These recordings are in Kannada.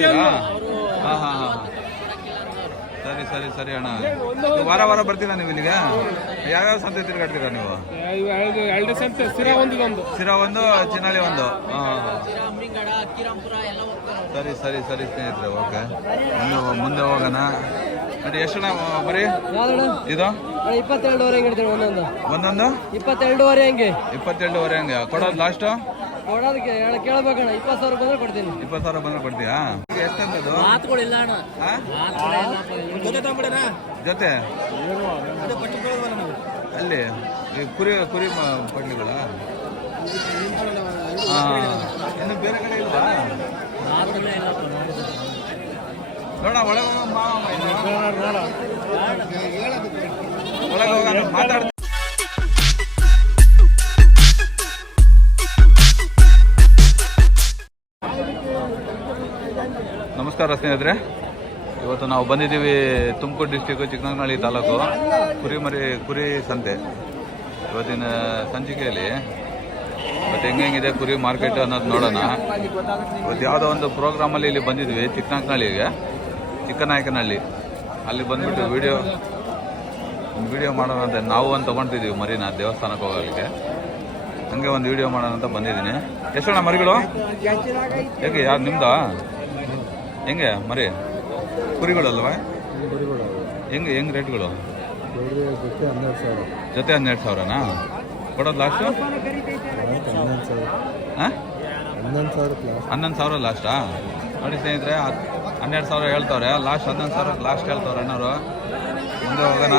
ಮಾಡಿದ್ರಾ? ಹಾಂ ಹಾಂ ಹಾಂ ಸರಿ ಸರಿ ಸರಿ ಅಣ್ಣ. ವಾರ ವಾರ ಬರ್ತೀರಾ ನೀವು ಇಲ್ಲಿಗೆ? ಯಾವ್ಯಾವ ಸಂತೆ ತಿರುಗಾಡ್ತೀರಾ ನೀವು? ಸಿರಾ ಒಂದು, ಚಿನಾಲಿ ಒಂದು. ಸರಿ ಸರಿ ಸರಿ ಸ್ನೇಹಿತರೆ, ಓಕೆ. ಮುಂದೆ ಹೋಗೋಣ. ನೋಡಿ ಎಷ್ಟು ಬರೀ ಇದು 22.5 ಒಂದೊಂದು 22.5 ಹಂಗೆ 22.5 ಹಂಗೆ ಕೊಡೋದು ಲಾಸ್ಟ್ ಕೊಡೋದಕ್ಕೆ ಕೇಳಬೇಕಣ್ಣ. 20,000 ಬಂದ್ರೆ ಕೊಡ್ತೀನಿ. 20,000 ಬಂದ್ರೆ ಕೊಡ್ತೀಯಾ? ಎಷ್ಟಂತದ್ದು ಜೊತೆ ಅಲ್ಲಿ ಈ ಕುರಿ ಪಡ್ಲಿಗಳ ಇನ್ನು ಬೇರೆ ಕಡೆ ಇಲ್ವಾ? ನೋಡ ಒಳಗೆ ಒಳಗೆ ಹೋಗೋಣ ಮಾತಾಡ್ತೀನಿ. ನಮಸ್ಕಾರ ಸ್ನೇಹಿತರೆ, ಇವತ್ತು ನಾವು ಬಂದಿದ್ದೀವಿ ತುಮಕೂರು ಡಿಸ್ಟಿಕ್ಕು ಚಿಕ್ಕನಾಗನಹಳ್ಳಿ ತಾಲೂಕು ಕುರಿ ಸಂತೆ. ಇವತ್ತಿನ ಸಂಚಿಕೆಯಲ್ಲಿ ಇವತ್ತು ಹೆಂಗಿದೆ ಕುರಿ ಮಾರ್ಕೆಟ್ ಅನ್ನೋದು ನೋಡೋಣ. ಇವತ್ತು ಯಾವುದೋ ಒಂದು ಪ್ರೋಗ್ರಾಮಲ್ಲಿ ಇಲ್ಲಿ ಬಂದಿದ್ವಿ ಚಿಕ್ಕನಾಯಕನಹಳ್ಳಿ. ಅಲ್ಲಿ ಬಂದ್ಬಿಟ್ಟು ವಿಡಿಯೋ ಮಾಡೋಣ ಅಂತ ನಾವು ಒಂದು ತೊಗೊಳ್ತಿದ್ದೀವಿ ಮರಿನ ದೇವಸ್ಥಾನಕ್ಕೆ ಹೋಗೋಕ್ಕೆ. ಹಂಗೆ ಒಂದು ವಿಡಿಯೋ ಮಾಡೋಣ ಅಂತ ಬಂದಿದ್ದೀನಿ. ಎಷ್ಟಣ್ಣ ಮರಿಗಳು? ಹೇಗೆ ಯಾರು ನಿಮ್ದಾ? ಹೆಂಗೆ ಮರಿ ಕುರಿಗಳಲ್ವಾ? ಹೆಂಗೆ ರೇಟ್ಗಳು? ಜೊತೆ 12,000ನಾ ಕೊಡೋದು ಲಾಸ್ಟು? 11,000 ಲಾಸ್ಟಾ? ನೋಡಿ ಸ್ನೇಹಿತರೆ, 12,000 ಹೇಳ್ತವ್ರೆ, ಲಾಸ್ಟ್ 11,000 ಲಾಸ್ಟ್ ಹೇಳ್ತವ್ರೆ ಅಣ್ಣವರು. ಮುಂದೆ ಹೋಗೋಣ.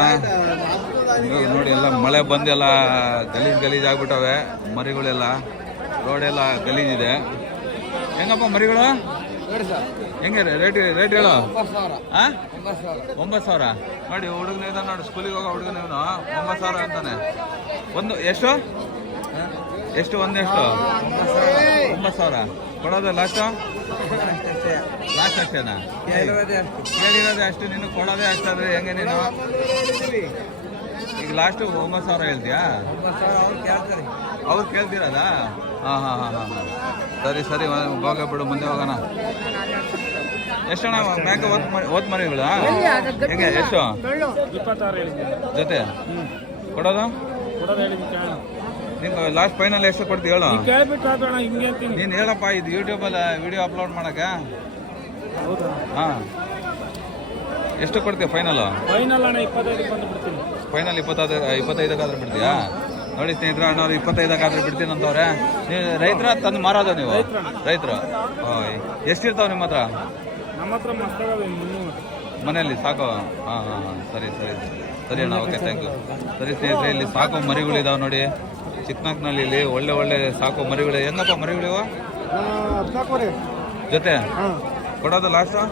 ನೋಡಿ ಎಲ್ಲ ಮಳೆ ಬಂದೆಲ್ಲ ಗಲೀಜ್ ಆಗ್ಬಿಟ್ಟವೆ ಮರಿಗಳೆಲ್ಲ. ರೋಡೆಲ್ಲ ಗಲೀಜಿದೆ. ಹೆಂಗಪ್ಪ ಮರಿಗಳು? ಹೆಂಗೆ ರೇಟ್ ಹೇಳು? 9,000. ನೋಡಿ ಹುಡುಗನ ಇದ್ದಾನೆ ನೋಡಿ, ಸ್ಕೂಲಿಗೆ ಹೋಗೋ ಹುಡುಗನ ಇವನು 9,000 ಅಂತಾನೆ. ಒಂದು ಎಷ್ಟು ಒಂದೆಷ್ಟು? 9,000 ಕೊಡೋದು ಲಾಸ್ಟು? ಲಾಸ್ಟ್ ಅಷ್ಟೇನಾ? ಕೇಳಿರೋದೇ ಅಷ್ಟು, ನೀನು ಕೊಡೋದೇ ಅಷ್ಟಾದ್ರೆ ಹೆಂಗೆ ನೀನು? ಈಗ ಲಾಸ್ಟು 9,000 ಹೇಳ್ತೀಯಾ? ಅವ್ರು ಕೇಳ್ತಿರೋದಾ? ಹಾಂ ಸರಿ ಸರಿ, ಹೋಗ್ಬಿಡು, ಮುಂದೆ ಹೋಗೋಣ. ಎಷ್ಟಣ್ಣ ಮ್ಯಾಕೆ ಓದ್ ಮರಿಗಳು? ಹೆಂಗೆ ಎಷ್ಟು? 26 ಜೊತೆ ಕೊಡೋದು? ನಿಮ್ಗೆ ಲಾಸ್ಟ್ ಫೈನಲ್ ಎಷ್ಟು ಕೊಡ್ತೀವಿ ಹೇಳು? ನೀನು ಹೇಳಪ್ಪ, ಇದು ಯೂಟ್ಯೂಬಲ್ಲಿ ವಿಡಿಯೋ ಅಪ್ಲೋಡ್ ಮಾಡಕ್ಕೆ. ಹಾಂ, ಎಷ್ಟು ಕೊಡ್ತೀಯ ಫೈನಲ್? ಫೈನಲ್ 25 ಬಿಡ್ತೀಯಾ? ನೋಡಿ ಸ್ನೇಹಿತರೆ, ಅಣ್ಣವ್ರು 25 ಬಿಡ್ತೀನಿ ಅಂತವ್ರೆ. ನೀವು ರೈತರ ತಂದು ಮಾರೋದು? ನೀವು ರೈತರು? ಎಷ್ಟಿರ್ತಾವೆ ನಿಮ್ಮ ಹತ್ರ? ಮನೆಯಲ್ಲಿ ಸಾಕು? ಹಾಂ ಸರಿ ಅಣ್ಣ, ಓಕೆ, ಥ್ಯಾಂಕ್ ಯು. ಸರಿ ಸ್ನೇಹಿತರೆ, ಇಲ್ಲಿ ಸಾಕು ಮರಿಗಳಿದಾವೆ ನೋಡಿ ಚಿಕ್ಕನಾಗನಹಳ್ಳಿಲಿ. ಒಳ್ಳೆ ಸಾಕು ಮರಿಗಳು. ಹೆಂಗಪ್ಪ ಮರಿಗಳಿವು? ಜೊತೆ ಕೊಡೋದು ಲಾಸ್ಟು?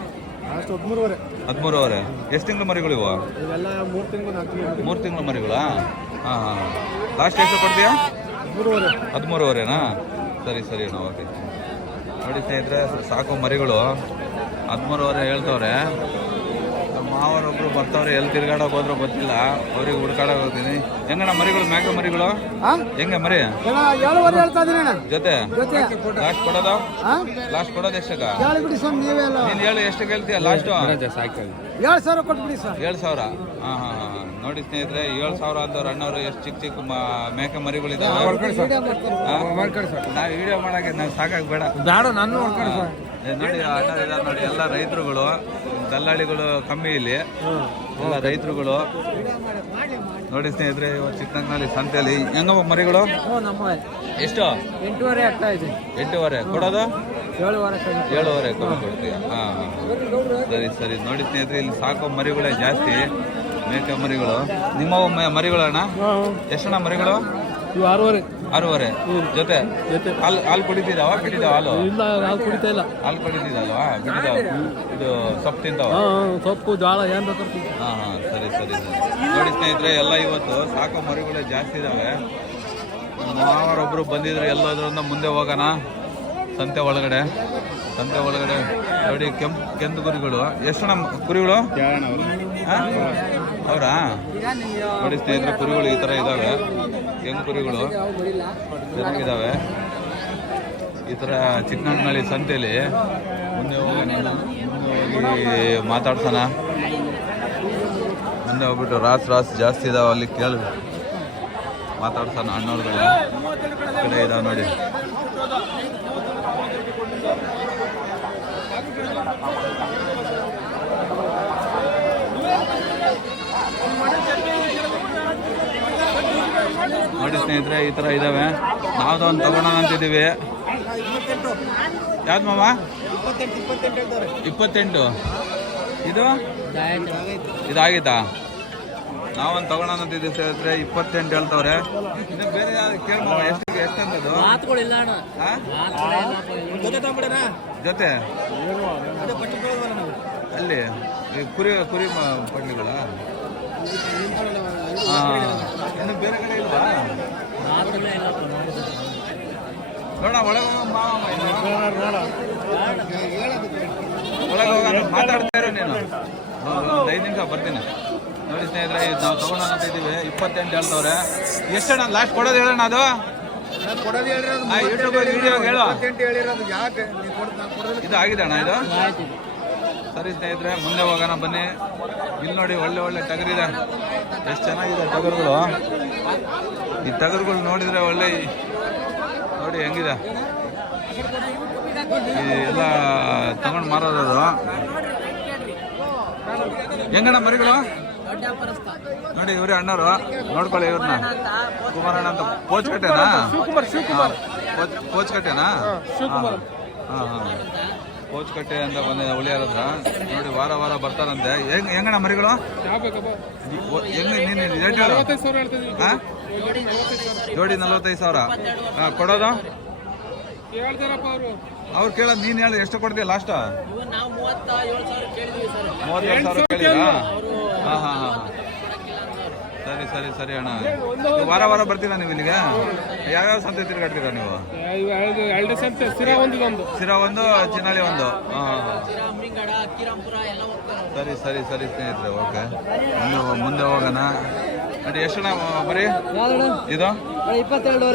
13,500. ಎಷ್ಟು ತಿಂಗಳು ಮರಿಗಳಿವು? 3 ತಿಂಗಳು ಮರಿಗಳಾ? ಹಾಂ ಲಾಸ್ಟ್ ಎಷ್ಟು ಕೊಡ್ತೀಯಾ? 13,500ನಾ? ಸರಿ ಅಣ್ಣ, ಓಕೆ. ನೋಡಿ ಸ್ನೇಹಿತರೆ, ಸಾಕು ಮರಿಗಳು 13,500 ಹೇಳ್ತವ್ರೆ. ನಮ್ಮ ಮಾವನೊಬ್ರು ಬರ್ತಾವ್ರೆ, ಎಲ್ಲಿ ತಿರ್ಗಾಡೋಕೆ ಹೋದ್ರೂ ಗೊತ್ತಿಲ್ಲ, ಅವ್ರಿಗೆ ಹುಡ್ಕಾಡೋಕೆ ಹೋಗ್ತೀನಿ. ಹೆಂಗಣ್ಣ ಮರಿಗಳು? ಮ್ಯಾಕೆ ಮರಿಗಳು ಹೆಂಗೆ ಮರಿ? ಜೊತೆ ಲಾಸ್ಟ್ ಕೊಡೋದು? ಲಾಸ್ಟ್ ಕೊಡೋದು ಎಷ್ಟಕ್ಕ? ನೀನು ಹೇಳು, ಎಷ್ಟು ಕೇಳ್ತೀಯ ಲಾಸ್ಟು? 7,000. ಹಾಂ ನೋಡಿ ಸ್ನೇಹಿತರೆ, 7,000 ಅಂತವ್ರು ಅಣ್ಣವರು. ಎಷ್ಟು ಚಿಕ್ಕ ಮೇಕೆ ಮರಿಗಳಿದ್ದಾವೆ. ನಾವು ವಿಡಿಯೋ ಮಾಡಕ್ಕೆ ನಾವು ಸಾಕಾಗಬೇಡ ನೋಡಿ. ಅಣ್ಣ ಇದ್ದಾರೆ ನೋಡಿ, ಎಲ್ಲ ರೈತರುಗಳು, ದಲ್ಲಾಳಿಗಳು ಕಮ್ಮಿ ಇಲ್ಲಿ, ಎಲ್ಲ ರೈತರುಗಳು. ನೋಡಿ ಸ್ನೇಹಿತರೆ, ಇವತ್ತು ಚಿಕ್ಕನಾಗನಹಳ್ಳಿ ಸಂತೆಯಲ್ಲಿ ಹೆಂಗಮ್ಮ ಮರಿಗಳು? ಎಷ್ಟು? 8,500 ಕೊಡೋದು? 7,500 ಕೊಡ್ತೀಯ? ಹಾಂ ಸರಿ. ನೋಡಿ ಸ್ನೇಹಿತರೆ, ಇಲ್ಲಿ ಸಾಕೋ ಮರಿಗಳೇ ಜಾಸ್ತಿ, ಮೇಕೆ ಮರಿಗಳು. ನಿಮ್ಮ ಮರಿಗಳು ಅಣ್ಣ? ಎಷ್ಟಣ್ಣ ಮರಿಗಳು? 6,500 ಜೊತೆ. ಹಾಲು ಕುಡಿತಿದ್ದಾವ? ಬಿಟ್ಟಿದ್ದಾವ ಹಾಲು? ಹಾಲು ಕುಡಿತಿದ್ದಲ್ವಾ? ಬಿಟ್ಟಿದ್ದಾವ? ಇದು ಸೊಪ್ಪು ತಿಂತಾವ? ಸೊಪ್ಪು ಜೋಳ ಏನು ಬೇಕು? ಹಾಂ ಸರಿ. ನೋಡಿ ಸ್ನೇಹಿತರೆ, ಎಲ್ಲ ಇವತ್ತು ಸಾಕೋ ಮರಿಗಳು ಜಾಸ್ತಿ ಇದ್ದಾವೆ. ಮಾವರೊಬ್ರು ಬಂದಿದ್ರು, ಎಲ್ಲೋದ್ರಿಂದ ಮುಂದೆ ಹೋಗೋಣ. ಸಂತೆ ಒಳಗಡೆ ನೋಡಿ ಕೆಂಪು ಕುರಿಗಳು. ಎಷ್ಟಣ್ಣ ಕುರಿಗಳು? ಅವರಾ? ನೋಡಿ ಸ್ನೇಹಿತರೆ, ಕುರಿಗಳು ಈ ಥರ ಇದ್ದಾವೆ, ಕೆಂಪು ಕುರಿಗಳು ಚೆನ್ನಾಗಿದ್ದಾವೆ. ಈ ಥರ ಚಿಕ್ಕನಾಗನಹಳ್ಳಿ ಸಂತೆಯಲ್ಲಿ ಮುಂದೆ ಹೋಗೋಣ. ಮಾತಾಡ್ಸೋಣ. ಮುಂದೆ ಹೋಗ್ಬಿಟ್ಟು ರಾಸ್ ಜಾಸ್ತಿ ಇದಾವೆ ಅಲ್ಲಿ ಕೇಳಿ ಮಾತಾಡ್ಸೋಣ. ಅಣ್ಣವ್ರುಗಳು ಕಡೆ ಇದಾವೆ ನೋಡಿ. ನೋಡಿ ಸ್ನೇಹಿತರೆ, ಈ ಥರ ಇದ್ದಾವೆ. ನಾವ್ದು ಒಂದು ತಗೋಣ ಅಂತಿದ್ದೀವಿ. ಯಾವ್ದು ಮಾವ? 28. ಇದು ಇದಾಗಿತ್ತಾ? ನಾವೊಂದು ತಗೋಣ ಅಂತಿದ್ದೀವಿ ಸ್ನೇಹಿತರೆ. 28 ಹೇಳ್ತವ್ರೆ. ಇನ್ನು ಬೇರೆ ಕೇಳಿ ಮಾವ, ಎಷ್ಟಂತದ್ದು ಜೊತೆ ಅಲ್ಲಿ ಈ ಕುರಿ ಪಡ್ಲಿಗಳ? ಇನ್ನು ಬೇರೆ ಕಡೆ ಇಲ್ವಾ? ನೋಡ ಒಳಗೆ ಒಳಗೆ ಹೋಗೋಣ. ಮಾತಾಡ್ತಾ ಇರೋ ನೀನು. ಒಂದು 5 ನಿಮಿಷ ಬರ್ತೀನಿ. ನೋಡಿ ಸ್ನೇಹಿತರೆ, ನಾವು ತಗೊಂಡು ಅಂತ ಇದ್ದೀವಿ. 28 ಹೇಳ್ತವ್ರೆ. ಎಷ್ಟಣ್ಣ ಲಾಸ್ಟ್ ಕೊಡೋದು ಹೇಳೋಣ? ಅದು ಯೂಟ್ಯೂಬ್ ವಿಡಿಯೋ ಹೇಳು. ಇದು ಆಗಿದೆ ಅಣ್ಣ ಇದು? ಸರಿ ಸ್ನೇಹಿತರೆ, ಮುಂದೆ ಹೋಗೋಣ ಬನ್ನಿ. ಇಲ್ಲಿ ನೋಡಿ, ಒಳ್ಳೆ ಟಗರಿದೆ. ಎಷ್ಟು ಚೆನ್ನಾಗಿದೆ ಟಗರುಗಳು. ಈ ಟಗರುಗಳು ನೋಡಿದ್ರೆ ಒಳ್ಳೆ ನೋಡಿ ಹೆಂಗಿದೆ. ಎಲ್ಲ ತಗೊಂಡು ಮಾರೋದು. ಹೆಂಗಣ್ಣ ಮರಿಗಳು? ನೋಡಿ ಇವ್ರೆ ಅಣ್ಣರು, ನೋಡ್ಕೊಳ್ಳಿ ಇವ್ರನ್ನ. ಕುಮಾರಣ್ಣ ಅಂತ ಪೋಚ್ಕಟ್ಟೆನಾ? ಪೋಚ್ಕಟ್ಟೆನಾ? ಹಾಂ ಪೋಚ್ಕಟ್ಟೆ ಅಂತ ಬಂದ ಉಳಿಯಾರ ಹತ್ರ. ನೋಡಿ ವಾರ ಬರ್ತಾರಂತೆ. ಹೆಂಗಣ್ಣ ಮರಿಗಳು? ಹೆಂಗ ನೀನು ರೇಟ್ ಹೇಳು? ಹಾಂ, ಜೋಡಿ 45,000. ಹಾಂ, ಕೊಡೋದು ಅವ್ರು ಕೇಳೋದು ನೀನು ಹೇಳಿ. ಎಷ್ಟು ಕೊಡ್ತೀಯ ಲಾಸ್ಟ್? 37,000 ಕೇಳಿದ್ರಾ? ಹಾಂ. ಸರಿ ಅಣ್ಣ. ವಾರ ಬರ್ತೀರಾ ನೀವು ಇಲ್ಲಿಗೆ? ಯಾವ್ಯಾವ ಸಂತೆ ತಿರುಗಾಡ್ತೀರಾ ನೀವು? ಸಿರಾ ಒಂದು, ಚಿನಾಲಿ ಒಂದು. ಸರಿ ಸ್ನೇಹಿತರೆ, ಓಕೆ. ಮುಂದೆ ಹೋಗೋಣ. ನೋಡಿ ಎಷ್ಟು ಬರೀ ಇದು 22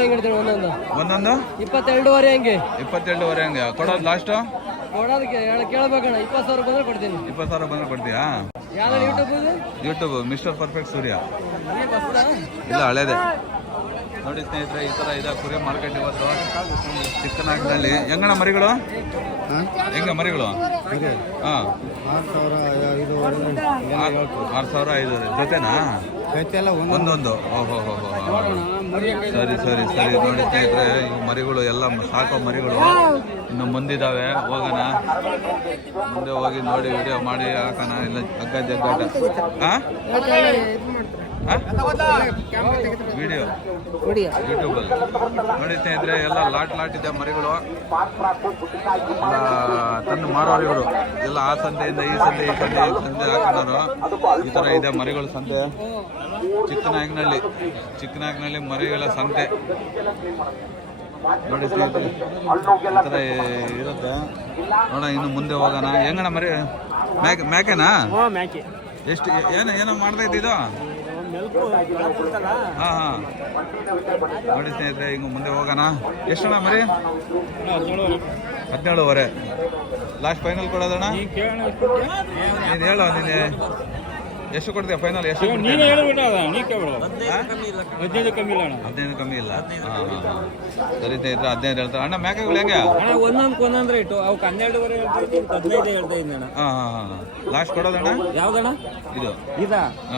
ಒಂದೊಂದು 22 ಹಂಗೆ. 22 ಹಂಗೆ ಕೊಡೋದು ಲಾಸ್ಟ್? ಕೊಡೋದಕ್ಕೆ ಕೇಳಬೇಕಣ್ಣ. 20,000 ಬಂದ್ರೆ ಕೊಡ್ತೀನಿ. 20,000 ಬಂದ್ರೆ ಕೊಡ್ತೀಯಾ? ಯೂಟ್ಯೂಬ್ ಮಿಸ್ಟರ್ ಪರ್ಫೆಕ್ಟ್ ಸೂರ್ಯ. ಇಲ್ಲ ಹಳೇದೆ. ನೋಡಿ ಸ್ನೇಹಿತರೆ, ಈ ಥರ ಇದೆ ಕುರಿ ಮಾರ್ಕೆಟ್ ಇವತ್ತು ಚಿಕ್ಕನಾಗ್ನಲ್ಲಿ. ಹೆಂಗಣ್ಣ ಮರಿಗಳು? ಹೆಂಗ ಮರಿಗಳು? ಹಾಂ, 6,500 ಜೊತೆನಾ? ಒಂದೊಂದು. ಓಹೋ. ಸರಿ. ನೋಡಿ ಸ್ನೇಹಿತರೆ, ಈ ಮರಿಗಳು ಎಲ್ಲ ಸಾಕೋ ಮರಿಗಳು ಇನ್ನು ಮುಂದಿದ್ದಾವೆ. ಹೋಗೋಣ, ಮುಂದೆ ಹೋಗಿ ನೋಡಿ ವಿಡಿಯೋ ಮಾಡಿ ಹಾಕೋಣ. ಇಲ್ಲ ಹಗ್ಗ ಜಗ್ಗಾಟ. ವಿಡಿಯೋ ಯೂಟ್ಯೂಬಲ್ಲಿ ನೋಡಿ ಸ್ನೇಹಿತರೆ, ಎಲ್ಲ ಲಾಟ್ ಇದೆ ಮರಿಗಳು. ತಂದು ಮಾರೋರು ಇವರು ಎಲ್ಲ. ಆ ಸಂತೆಯಿಂದ ಈ ಸಂತೆ ಹಾಕೋರು. ಈ ಥರ ಇದೆ ಮರಿಗಳು ಸಂತೆ. ಚಿಕ್ಕನಾಯಕನಹಳ್ಳಿ ಮರಿಗಳ ಸಂತೆ ನೋಡಿ ಸ್ನೇಹಿತರೆ, ಈ ಥರ ಇರುತ್ತೆ. ನೋಡೋಣ, ಇನ್ನು ಮುಂದೆ ಹೋಗೋಣ. ಹೆಂಗಣ್ಣ ಮರಿ? ಮ್ಯಾಕೆನಾ? ಎಷ್ಟು ಏನೋ ಮಾಡ್ತಾ ಇದ್ದಿದ್ದು? ಹಾಂ. ನೋಡಿ ಸ್ನೇಹಿತರೆ, ಹಿಂಗೆ ಮುಂದೆ ಹೋಗೋಣ. ಎಷ್ಟಣ್ಣ ಮರಿ? 17,500. ಲಾಸ್ಟ್ ಫೈನಲ್ ಕೊಡೋದಣ್ಣ? ನೀನು ಹೇಳು. ನೀನು ಎಷ್ಟು ಕೊಡ್ತೀಯ ಫೈನಲ್? ಎಷ್ಟು? 15 ಕಮ್ಮಿ ಇಲ್ಲ. ಹಾಂ. ಸರಿ ಸ್ನೇಹಿತರೆ, 15 ಹೇಳ್ತಾರೆ. ಅಣ್ಣ ಮೇಕೆಗಳು ಹೆಂಗೆ? ಒಂದೊಂದು ರೇಟು. ಅವಕ್ಕೆ 12 ಹೇಳ್ತಾ ಇದ್ದೀನಿ. ಹಾಂ. ಲಾಸ್ಟ್ ಕೊಡೋದಣ್ಣ? ಯಾವ್ದಣ್ಣ ಇದು?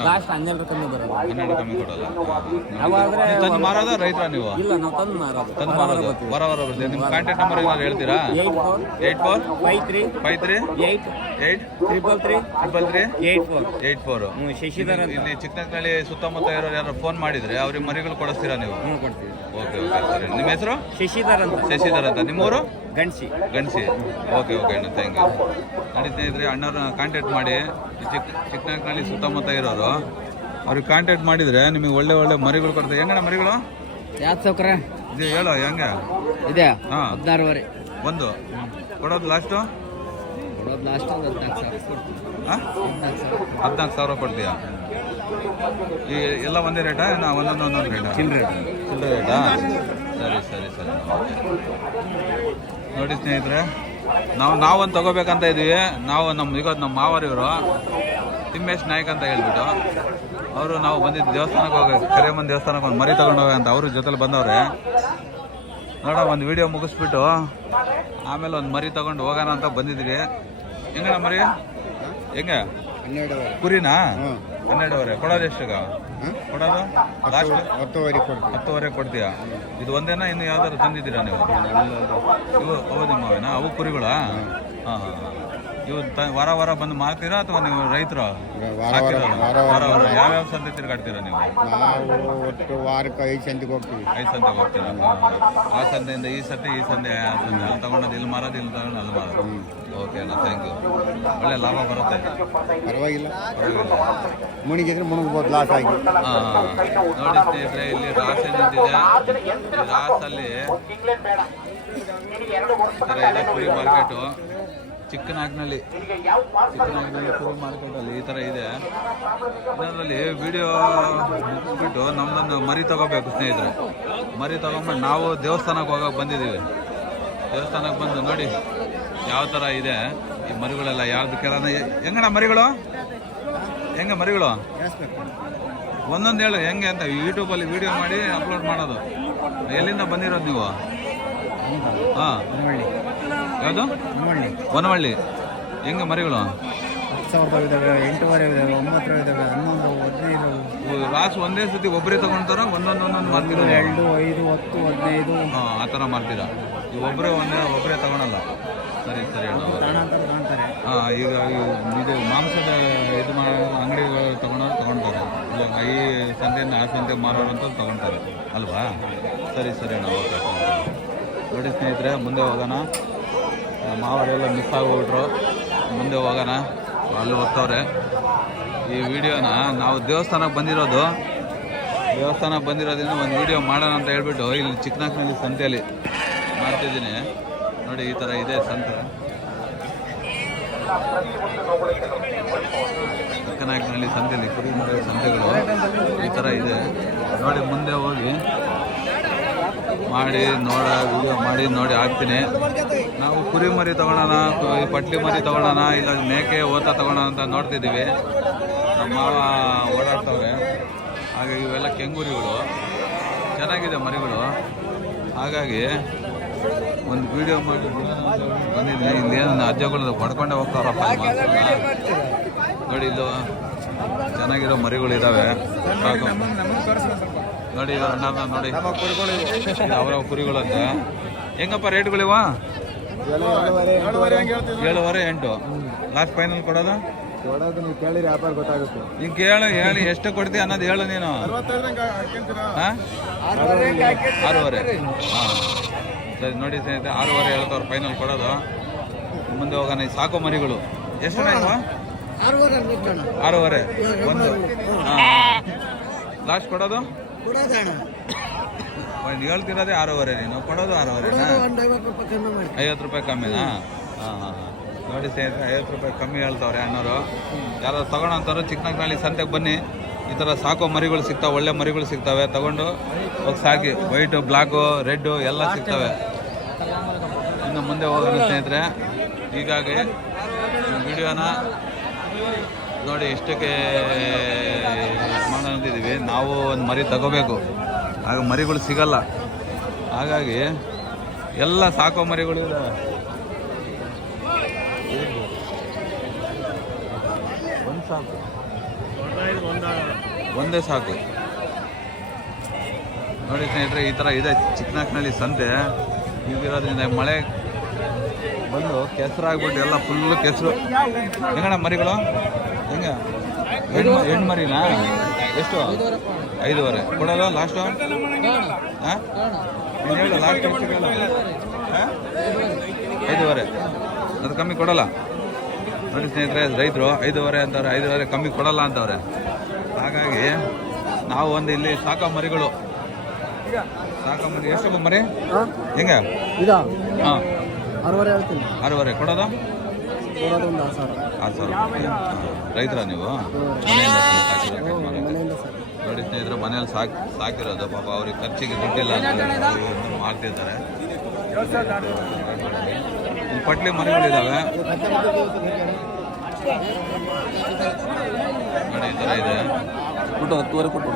ಲಾಸ್ಟ್ 12 ಕಮ್ಮಿ ಬರೋದು. 12 ಕಮ್ಮಿ ಕೊಡಲ್ಲ. ತಂದು ಮಾರೋದ ರೈತರ ನೀವು? ಇಲ್ಲ, ನಾವು ತಂದು ಮಾರೋದು. ವಾರ ಬರ್ತೀವಿ. ನಿಮ್ಮ ಕಾಂಟ್ಯಾಕ್ಟ್ ನಂಬರ್ ಏನಾದ್ರು ಹೇಳ್ತೀರಾ? 8453 8333 84. ಇಲ್ಲಿ ಚಿಕ್ಕನಹಳ್ಳಿ ಸುತ್ತಮುತ್ತ ಇರೋರು ಯಾರು ಫೋನ್ ಮಾಡಿದ್ರೆ ಅವ್ರಿಗೆ ಮರಿಗಳು ಕೊಡಿಸ್ತೀರಾ ನೀವು? ಓಕೆ. ಸರಿ. ನಿಮ್ಮ ಹೆಸರು? ಶಶಿಧರ್ ಅಂತ. ನಿಮ್ಮೂರು? ಗಣಸಿ. ಓಕೆ ಅಣ್ಣ, ಥ್ಯಾಂಕ್ ಯು. ನೋಡಿ ಸ್ನೇಹಿತರೆ, ಅಣ್ಣವ್ರನ್ನ ಕಾಂಟ್ಯಾಕ್ಟ್ ಮಾಡಿ. ಚಿಕ್ಕನಹಳ್ಳಿ ಸುತ್ತಮುತ್ತ ಇರೋರು ಅವ್ರಿಗೆ ಕಾಂಟ್ಯಾಕ್ಟ್ ಮಾಡಿದ್ರೆ ನಿಮಗೆ ಒಳ್ಳೆ ಮರಿಗಳು ಕೊಡ್ತಾರೆ. ಹೆಂಗಣ್ಣ ಮರಿಗಳು? ಇದು ಹೇಳೋ ಹೆಂಗೆ ಇದೆ? ಹಾಂ, 16,500 ಒಂದು ಕೊಡೋದು ಲಾಸ್ಟು? 14,000 ಕೊಡ್ತೀಯಾ? ಈ ಎಲ್ಲ ಒಂದೇ ರೇಟಾ? ಒಂದೊಂದು ರೇಟಾ? ಚಿಲ್ಲರೆ ರೇಟಾ? ಸರಿ. ನೋಡಿ ಸ್ನೇಹಿತರೆ, ನಾವೊಂದು ತಗೋಬೇಕಂತ ಇದೀವಿ. ನಾವು ನಮ್ಮ ಮಾವರಿವರು ತಿಮ್ಮೇಶ್ ನಾಯ್ಕ ಅಂತ ಹೇಳ್ಬಿಟ್ಟು ಅವರು ನಾವು ಬಂದಿದ್ದು ದೇವಸ್ಥಾನಕ್ಕೆ ಹೋಗಿ ಕರಿಯಮ್ಮನ ದೇವಸ್ಥಾನಕ್ಕೆ ಒಂದು ಮರಿ ತಗೊಂಡು ಹೋಗಿ ಅಂತ ಅವ್ರ ಜೊತೆಲಿ ಬಂದವ್ರೆ. ನೋಡ ಒಂದು ವಿಡಿಯೋ ಮುಗಿಸ್ಬಿಟ್ಟು ಆಮೇಲೆ ಒಂದು ಮರಿ ತಗೊಂಡು ಹೋಗೋಣ ಅಂತ ಬಂದಿದ್ವಿ. ಹೆಂಗಣ ಮರಿ ಹೆಂಗೆ? 12 ಕುರಿನಾ? 12 ಕೊಡೋದು ಎಷ್ಟೀಗ? ಕೊಡೋದು ಲಾಸ್ಟ್ 10ವರೆ ಕೊಡ್ತೀಯಾ? ಇದು ಒಂದೇನಾ ಇನ್ನು ಯಾವ್ದಾದ್ರು ತಂದಿದ್ದೀರಾ ನೀವು? ಇವು ಅವು ನಿಮ್ಮವೇನಾ? ಅವು ಕುರಿಗಳ? ಹಾಂ ಹಾಂ. ಇವು ವಾರ ವಾರ ಬಂದು ಮಾರ್ತೀರಾ ಅಥವಾ ನೀವು ರೈತರು ವಾರ ವಾರ ಯಾವ್ಯಾವ ಸಂತೆ ತಿರ್ಗಾಡ್ತೀರಾ ನೀವು? ನಾವು ಒಟ್ಟು ವಾರಕ್ಕೆ 5 ಸಂತೆಗೆ ಹೋಗ್ತೀವಿ. 5 ಸಂತೆಗೆ ಹೋಗ್ತೀರಾ? ಆ ಸಂತೆಯಿಂದ ಈ ಸಂತೆ ಈ ಸಂತೆ ಆ ಸಂತೆ ಅಲ್ಲಿ ತಗೊಂಡೋದು ಇಲ್ಲಿ ಮಾರೋದು ಇಲ್ಲಿ ತಗೊಂಡು ಅಲ್ಲಿ ಮಾರೋದು. ಓಕೆ ಅಣ್ಣ, ಥ್ಯಾಂಕ್ ಯು. ಒಳ್ಳೆ ಲಾಭ ಬರುತ್ತೆ. ಪರವಾಗಿಲ್ಲ, ಮುಣಿಗಿದ್ರೆ ಮುಣಗ್ಬೋದು ಲಾಸ್ ಆಗಿ. ಹಾಂ ನೋಡಿ ಸ್ನೇಹಿತರೆ, ಇಲ್ಲಿ ರಾಸ ನಿಂತಿದೆ. ಈ ರಾಸಲ್ಲಿ ಇದೆ ಕುರಿ ಮಾರ್ಕೆಟು. ಚಿಕ್ಕನಾಗ್ನಲ್ಲಿ ಕುರಿ ಮಾರ್ಕೆಟಲ್ಲಿ ಈ ಥರ ಇದೆ. ಇದರಲ್ಲಿ ವಿಡಿಯೋ ಮುಗಿಸ್ಬಿಟ್ಟು ನಮ್ಮದೊಂದು ಮರಿ ತಗೋಬೇಕು ಸ್ನೇಹಿತರೆ. ಮರಿ ತಗೊಂಡ್ಬಿಟ್ಟು ನಾವು ದೇವಸ್ಥಾನಕ್ಕೆ ಹೋಗೋಕೆ ಬಂದಿದ್ದೀವಿ. ದೇವಸ್ಥಾನಕ್ಕೆ ಬಂದು ನೋಡಿ ಯಾವ ಥರ ಇದೆ ಈ ಮರಿಗಳೆಲ್ಲ. ಯಾವ್ದು ಕೆಲ ಹೆಂಗಣ ಮರಿಗಳು? ಹೆಂಗೆ ಮರಿಗಳು? ಒಂದೊಂದು ಹೇಳು ಹೆಂಗೆ ಅಂತ. ಯೂಟ್ಯೂಬಲ್ಲಿ ವಿಡಿಯೋ ಮಾಡಿ ಅಪ್ಲೋಡ್ ಮಾಡೋದು. ಎಲ್ಲಿಂದ ಬಂದಿರೋದು ನೀವು? ಹಾಂ, ಯಾವುದು? ಹೊನವಳ್ಳಿ. ಹೆಂಗೆ ಮರಿಗಳು? 10,000 ಇದಾವೆ, 8,500 ಇದಾವೆ, 9,000 ಇದಾವೆ, 11, 15. ರಾಸು ಒಂದೇ ಸತಿ ಒಬ್ಬರೇ ತಗೊಂತಾರ? ಒಂದೊಂದು ಮಾರ್ತೀರ? 2, 5, 10, 15. ಹಾಂ, ಆ ಥರ ಮಾರ್ತೀರಾ? ಈಗ ಒಬ್ಬರೇ ತಗೊಳಲ್ಲ. ಸರಿ ಸರಿ ಅಣ್ಣ. ಹಾಂ, ಈಗ ಇದು ಮಾಂಸದ ಇದು ಅಂಗಡಿಗಳು ತಗೊಳ್ತಾರೆ. ಈ ಸಂತೆಯಿಂದ ಆ ಸಂತೆಗೆ ಮಾರೋರಂತ ತಗೊಳ್ತಾರೆ ಅಲ್ವಾ? ಸರಿ ಸರಿ ಅಣ್ಣ, ಓಕೆ. ನೋಡಿ ಸ್ನೇಹಿತರೆ, ಮುಂದೆ ಹೋಗೋಣ. ನಮ್ಮ ಮಾವರೆಲ್ಲ ಮಿಸ್ ಆಗೋಗ್ಬಿಟ್ರು. ಮುಂದೆ ಹೋಗೋಣ, ಅಲ್ಲಿ ಹೋಗ್ತವ್ರೆ. ಈ ವಿಡಿಯೋನ ನಾವು ದೇವಸ್ಥಾನಕ್ಕೆ ಬಂದಿರೋದ್ರಿಂದ ಒಂದು ವಿಡಿಯೋ ಮಾಡೋಣ ಅಂತ ಹೇಳ್ಬಿಟ್ಟು ಇಲ್ಲಿ ಚಿಕ್ಕನಾಕ್ನಲ್ಲಿ ಸಂತೆಯಲ್ಲಿ ಮಾಡ್ತಿದ್ದೀನಿ. ನೋಡಿ ಈ ಥರ ಇದೆ ಸಂತೆ. ಚಿಕ್ಕನಾಕ್ನಲ್ಲಿ ಸಂತೆಯಲ್ಲಿ ಕುರಿ ಮರಿ ಸಂತೆಗಳು ಈ ಥರ ಇದೆ. ನೋಡಿ ಮುಂದೆ ಹೋಗಿ ವಿಡಿಯೋ ಮಾಡಿ ನೋಡಿ ಹಾಕ್ತೀನಿ. ನಾವು ಕುರಿ ಮರಿ ತಗೊಳ್ಳೋಣ, ಪಟ್ಲಿ ಮರಿ ತಗೊಳ್ಳೋಣ, ಇಲ್ಲ ಮೇಕೆ ಓತ ತಗೊಳ್ಳೋಣ ಅಂತ ನೋಡ್ತಿದ್ದೀವಿ. ನಮ್ಮ ಮಾವ ಓಡಾಡ್ತವ್ರೆ. ಹಾಗಾಗಿ ಇವೆಲ್ಲ ಕೆಂಗೂರಿಗಳು ಚೆನ್ನಾಗಿದೆ ಮರಿಗಳು. ಹಾಗಾಗಿ ಒಂದು ವಿಡಿಯೋ ಮಾಡಿ ಬಂದಿದ್ದೀನಿ. ಇಲ್ಲೇನು ಅಜ್ಜಗಳು ಹೊಡ್ಕೊಂಡೆ ಹೋಗ್ತಾರಪ್ಪ. ನೋಡಿ ಇದು ಚೆನ್ನಾಗಿರೋ ಮರಿಗಳು ಇದ್ದಾವೆ. ನೋಡಿ ಅಣ್ಣ ನೋಡಿ ಅವರ ಕುರಿಗಳು ಅಂತ. ಹೆಂಗಪ್ಪ ರೇಟ್ಗಳಿವ? 7,500, 8. ಲಾಸ್ಟ್ ಫೈನಲ್ ಕೊಡೋದು? ನೀವು ಕೇಳಿರಿ ವ್ಯಾಪಾರ ಗೊತ್ತಾಗುತ್ತೆ. ನೀನು ಹೇಳಿ ಎಷ್ಟು ಕೊಡ್ತೀಯ ಅನ್ನೋದು ಹೇಳು ನೀನು. 6,500. ಹಾಂ ಸರಿ. ನೋಡಿ ಸ್ನೇಹಿತರೆ, 6,500 ಹೇಳ್ತವ್ರು ಫೈನಲ್ ಕೊಡೋದು. ಮುಂದೆ ಹೋಗೋಣ. ಈ ಸಾಕು ಮರಿಗಳು ಎಷ್ಟು ಇವ? 6,500 ಒಂದು. ಹಾಂ, ಲಾಸ್ಟ್ ಕೊಡೋದು? ಹೇಳ್ತಿರೋದೇ 6,500. ನೀನು ಕೊಡೋದು 6,500? 50 ರೂಪಾಯಿ ಕಮ್ಮಿನಾ? ಹಾಂ ಹಾಂ ಹಾಂ. ನೋಡಿ ಸ್ನೇಹಿತರೆ, 50 ರೂಪಾಯಿ ಕಮ್ಮಿ ಹೇಳ್ತವ್ರೆ ಅಣ್ಣವರು. ಯಾರು ತಗೊಳಂತಾರು ಚಿಕ್ಕನಾಗ್ನಲ್ಲಿ ಸಂತೆಗೆ ಬನ್ನಿ. ಈ ಥರ ಸಾಕೋ ಮರಿಗಳು ಸಿಗ್ತಾವೆ, ಒಳ್ಳೆ ಮರಿಗಳು ಸಿಗ್ತವೆ. ತಗೊಂಡು ಹೋಗಿ ಸಾಕಿ. ವೈಟು, ಬ್ಲ್ಯಾಕು, ರೆಡ್ಡು ಎಲ್ಲ ಸಿಗ್ತವೆ. ಇನ್ನು ಮುಂದೆ ಹೋಗೋಣ ಸ್ನೇಹಿತರೆ. ಹೀಗಾಗಿ ವಿಡಿಯೋನ ನೋಡಿ ಎಷ್ಟಕ್ಕೆ ಮಾಡೋದಿದ್ದೀವಿ. ನಾವು ಒಂದು ಮರಿ ತಗೋಬೇಕು, ಆಗ ಮರಿಗಳು ಸಿಗಲ್ಲ. ಹಾಗಾಗಿ ಎಲ್ಲ ಸಾಕೋ ಮರಿಗಳು ಇದ್ದಾವೆ. ಒಂದು ಸಾಕು, ಒಂದೇ ಸಾಕು. ನೋಡಿ ಸ್ನೇಹಿತರೆ, ಈ ಥರ ಇದೆ ಚಿಕ್ಕನಾಕ್ನಲ್ಲಿ ಸಂತೆ. ಈಗಿರೋದ್ರಿಂದ ಮಳೆ ಬಂದು ಕೆಸರಾಗ್ಬಿಟ್ಟು ಎಲ್ಲ ಫುಲ್ಲು ಕೆಸರು. ಹೆಂಗಣ ಮರಿಗಳು? ಹೆಂಗೆ ಹೆಣ್ಣು ಮರಿನಾ? ಎಷ್ಟು? 5,500 ಕೊಡೋದು ಲಾಸ್ಟು? ಹಾಂ, ನೀನು ಹೇಳು ಲಾಸ್ಟ್ ಎಷ್ಟು ಹೇಳು? 5,500. ಅದು ಕಮ್ಮಿ ಕೊಡೋಲ್ಲ. ನೋಡಿ ಸ್ನೇಹಿತರೆ, ರೈತರು 5,500 ಅಂತವ್ರೆ. 5,500 ಕಮ್ಮಿ ಕೊಡೋಲ್ಲ ಅಂತವ್ರೆ. ಹಾಗಾಗಿ ನಾವು ಒಂದು ಇಲ್ಲಿ ಸಾಕೋ ಮರಿಗಳು. ಎಷ್ಟು ಮರಿ? ಹೆಂಗೆ? ಹಾಂ, 6,500 ಹೇಳ್ತೀನಿ. 6,500 ಕೊಡೋದು? 6,000. ರೈತರ ನೀವು? ಮನೆಯಿಂದ ಸಾಕಿರೋ? ನೋಡಿ ಸ್ನೇಹಿತರೆ, ಮನೇಲಿ ಸಾಕಿರೋದು. ಪಾಪ ಅವ್ರಿಗೆ ಖರ್ಚಿಗೆ ದುಡ್ಡಿಲ್ಲ ಅಂತ ಮಾಡ್ತಿದ್ದಾರೆ. ಪಟ್ಲಿ ಮರಿಗಳಿದಾವೆ ನೋಡಿ ಈ ಥರ ಇದೆ. ಕೊಟ್ಟು 10ವರೆ ಕೊಟ್ಟು